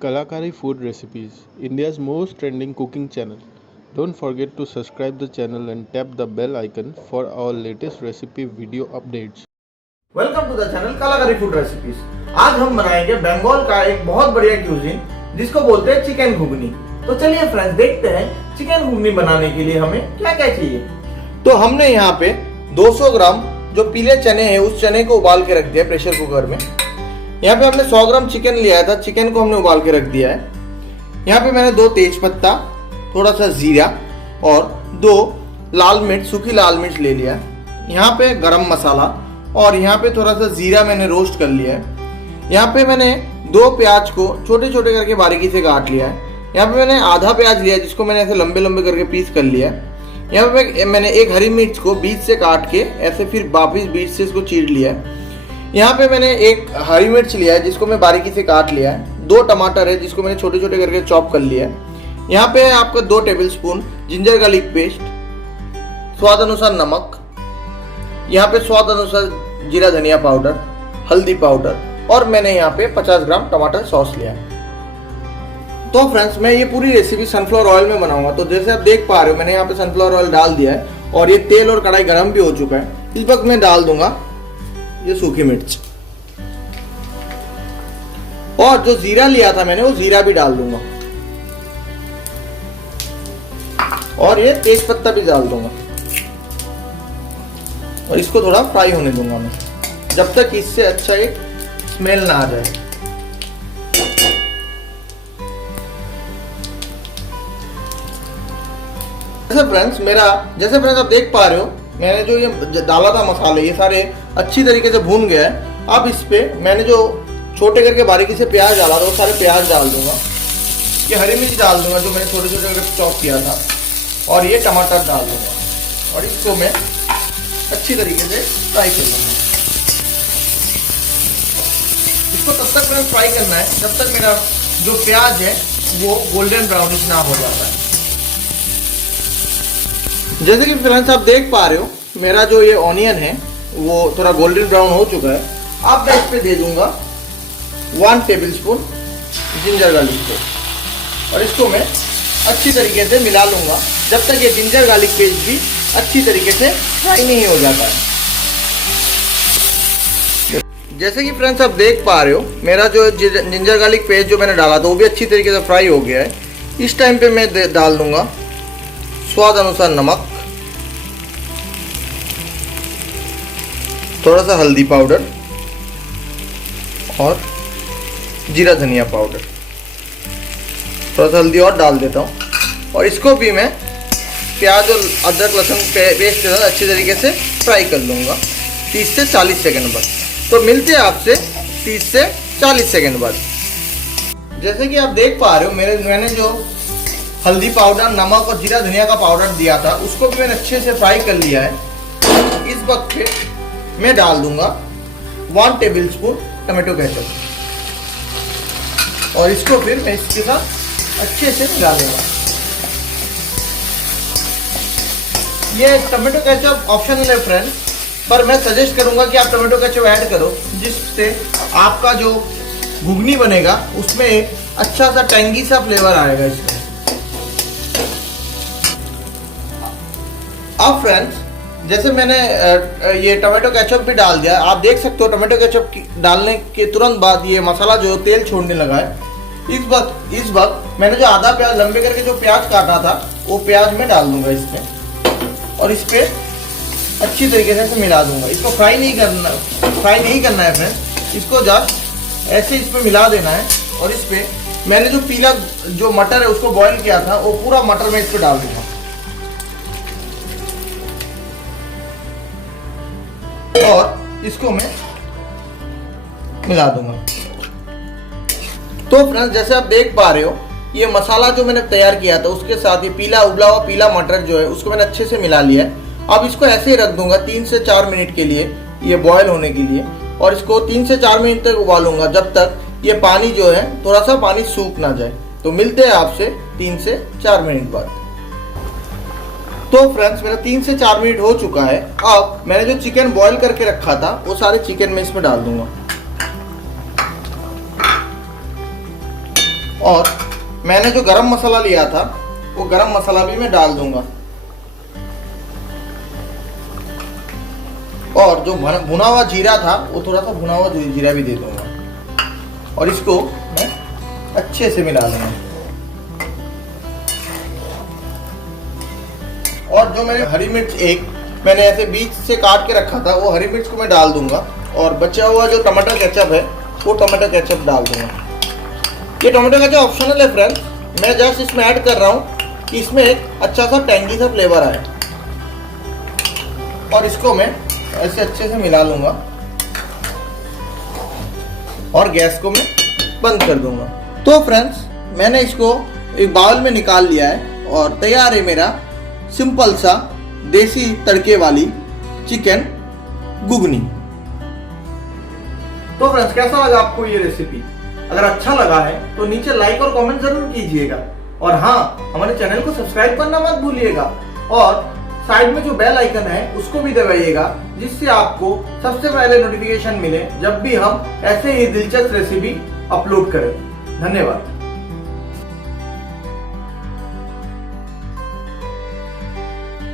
Kalakari Food Recipes, India's most trending cooking channel. Don't forget to subscribe the channel and tap the bell icon for our latest recipe video updates. Welcome to the channel Kalakari food recipes. आज हम बनाएंगे बंगाल का एक बहुत बढ़िया cuisine जिसको बोलते हैं चिकन घुगनी। तो चलिए फ्रेंड्स देखते हैं चिकन घुगनी बनाने के लिए हमें क्या क्या चाहिए। तो हमने यहाँ पे 200 ग्राम जो पीले चने हैं उस चने को उबाल के रख दिया प्रेशर कुकर में। यहाँ पे हमने 100 ग्राम चिकन लिया था, चिकन को हमने उबाल के रख दिया है। यहाँ पे मैंने 2 तेज पत्ता, थोड़ा सा जीरा और 2 लाल मिर्च, सूखी लाल मिर्च ले लिया है। यहाँ पे गरम मसाला और यहाँ पे थोड़ा सा जीरा मैंने रोस्ट कर लिया है। यहाँ पे मैंने 2 प्याज को छोटे छोटे करके बारीकी से काट लिया है। यहाँ पे मैंने आधा प्याज लिया जिसको मैंने ऐसे लंबे लंबे करके पीस कर लिया है। यहाँ पे मैंने एक हरी मिर्च को बीच से काट के ऐसे फिर वापिस बीच से इसको चीर लिया है। यहाँ पे मैंने एक हरी मिर्च लिया है जिसको मैं बारीकी से काट लिया है। 2 टमाटर है जिसको मैंने छोटे छोटे करके चॉप कर लिया है। यहाँ पे है आपका 2 टेबलस्पून जिंजर गार्लिक पेस्ट, स्वाद अनुसार नमक, यहाँ पे स्वाद अनुसार जीरा धनिया पाउडर, हल्दी पाउडर और मैंने यहाँ पे 50 ग्राम टमाटर सॉस लिया है। तो फ्रेंड्स मैं ये पूरी रेसिपी सनफ्लावर ऑयल में बनाऊंगा। तो जैसे आप देख पा रहे हो मैंने यहाँ पे सनफ्लावर ऑयल डाल दिया है और ये तेल और कढ़ाई गर्म भी हो चुका है। इस वक्त मैं डाल दूंगा ये सूखी मिर्च और जो जीरा लिया था मैंने वो जीरा भी डाल दूंगा और ये तेज पत्ता भी डाल दूंगा और इसको थोड़ा फ्राई होने दूंगा मैं जब तक इससे अच्छा एक स्मेल ना आ जाए। जैसे फ्रेंड्स आप देख पा रहे हो मैंने जो ये डाला था मसाले ये सारे अच्छी तरीके से भून गया है। अब इस पे मैंने जो छोटे करके बारीकी से प्याज डाला था वो सारे प्याज डाल दूंगा, ये हरी मिर्च डाल दूंगा जो मैंने छोटे छोटे करके चॉप किया था और ये टमाटर डाल दूंगा और इसको मैं अच्छी तरीके से फ्राई कर लूंगा। इसको तब तक मैंने फ्राई करना है जब तक मेरा जो प्याज है वो गोल्डन ब्राउनिश ना हो जाता है। जैसे कि फ्रेंड्स आप देख पा रहे हो मेरा जो ये ऑनियन है वो थोड़ा गोल्डन ब्राउन हो चुका है। अब मैं इस पे दे दूंगा 1 टेबलस्पून जिंजर गार्लिक पेस्ट और इसको मैं अच्छी तरीके से मिला लूंगा जब तक ये जिंजर गार्लिक पेस्ट भी अच्छी तरीके से फ्राई नहीं हो जाता है। जैसे कि फ्रेंड्स आप देख पा रहे हो मेरा जो जिंजर गार्लिक पेस्ट जो मैंने डाला था वो भी अच्छी तरीके से फ्राई हो गया है। इस टाइम पे मैं डाल दूंगा स्वाद अनुसार नमक, थोड़ा सा हल्दी पाउडर और जीरा धनिया पाउडर, थोड़ा सा हल्दी और डाल देता हूँ और इसको भी मैं प्याज और अदरक लहसुन पेस्ट के साथ अच्छी तरीके से फ्राई कर लूँगा 30 से 40 सेकंड बाद। तो मिलते हैं आपसे 30 से 40 सेकंड बाद। जैसे कि आप देख पा रहे हो मैंने जो हल्दी पाउडर, नमक और जीरा धनिया का पाउडर दिया था उसको भी मैंने अच्छे से फ्राई कर लिया है। इस वक्त पे मैं डाल दूंगा 1 टेबलस्पून टमाटो केचप और इसको फिर मैं इसके साथ अच्छे से मिला दूंगा। ये टमाटो केचप ऑप्शनल है फ्रेंड्स, पर मैं सजेस्ट करूंगा कि आप टमाटो केचप ऐड करो जिससे आपका जो घुगनी बनेगा उसमें एक अच्छा सा टैंगी सा फ्लेवर आएगा इसमें। अब फ्रेंड्स जैसे मैंने ये टमाटो केचप भी डाल दिया, आप देख सकते हो टमाटो केचप डालने के तुरंत बाद ये मसाला जो तेल छोड़ने लगा है। इस वक्त मैंने जो आधा प्याज लंबे करके जो प्याज काटा था वो प्याज में डाल दूंगा इसमें और इस पे अच्छी तरीके से इसे मिला दूंगा। इसको फ्राई नहीं करना है फ्रेंड्स, इसको जस्ट ऐसे इस पे मिला देना है और इस पे मैंने जो पीला जो मटर है उसको बॉईल किया था वो पूरा मटर में इस पे डाल दूंगा और इसको मैं मिला दूंगा। तो फ्रेंड्स जैसे आप देख पा रहे हो ये मसाला जो मैंने तैयार किया था उसके साथ ये उबला हुआ पीला मटर जो है उसको मैंने अच्छे से मिला लिया है। अब इसको ऐसे ही रख दूंगा 3 से 4 मिनट के लिए ये बॉयल होने के लिए और इसको 3 से 4 मिनट तक उबालूंगा जब तक ये पानी जो है थोड़ा सा पानी सूख ना जाए। तो मिलते हैं आपसे 3 से 4 मिनट बाद। तो फ्रेंड्स मेरा 3 से 4 मिनट हो चुका है। अब मैंने जो चिकन बॉईल करके रखा था वो सारे चिकन में इसमें डाल दूंगा और मैंने जो गरम मसाला लिया था वो गरम मसाला भी मैं डाल दूंगा, और जो भुना हुआ जीरा था वो थोड़ा सा भुना हुआ जीरा भी दे दूंगा, और इसको मैं अच्छे से मिला लूंगा। और जो मैंने हरी मिर्च मैंने ऐसे बीच से काट के रखा था वो हरी मिर्च को मैं डाल दूंगा, और बचा हुआ जो टमाटर केचप है वो टमाटर केचप डाल दूंगा। ये टमाटर केचप ऑप्शनल है फ्रेंड्स, मैं जस्ट इसमें ऐड कर रहा हूँ कि इसमें एक अच्छा सा टेंगी सा फ्लेवर आए। और इसको मैं ऐसे अच्छे से मिला लूंगा और गैस को मैं बंद कर दूंगा। तो फ्रेंड्स मैंने इसको एक बाउल में निकाल लिया है और तैयार है मेरा सिंपल सा देसी तड़के वाली चिकन घुगनी। तो फ्रेंड्स कैसा लगा आपको ये रेसिपी? अगर अच्छा लगा है तो नीचे लाइक और कमेंट जरूर कीजिएगा, और हाँ, हमारे चैनल को सब्सक्राइब करना मत भूलिएगा, और साइड में जो बेल आइकन है उसको भी दबाइएगा, जिससे आपको सबसे पहले नोटिफिकेशन मिले जब भी हम ऐसे ही दिलचस्प रेसिपी अपलोड करें। धन्यवाद।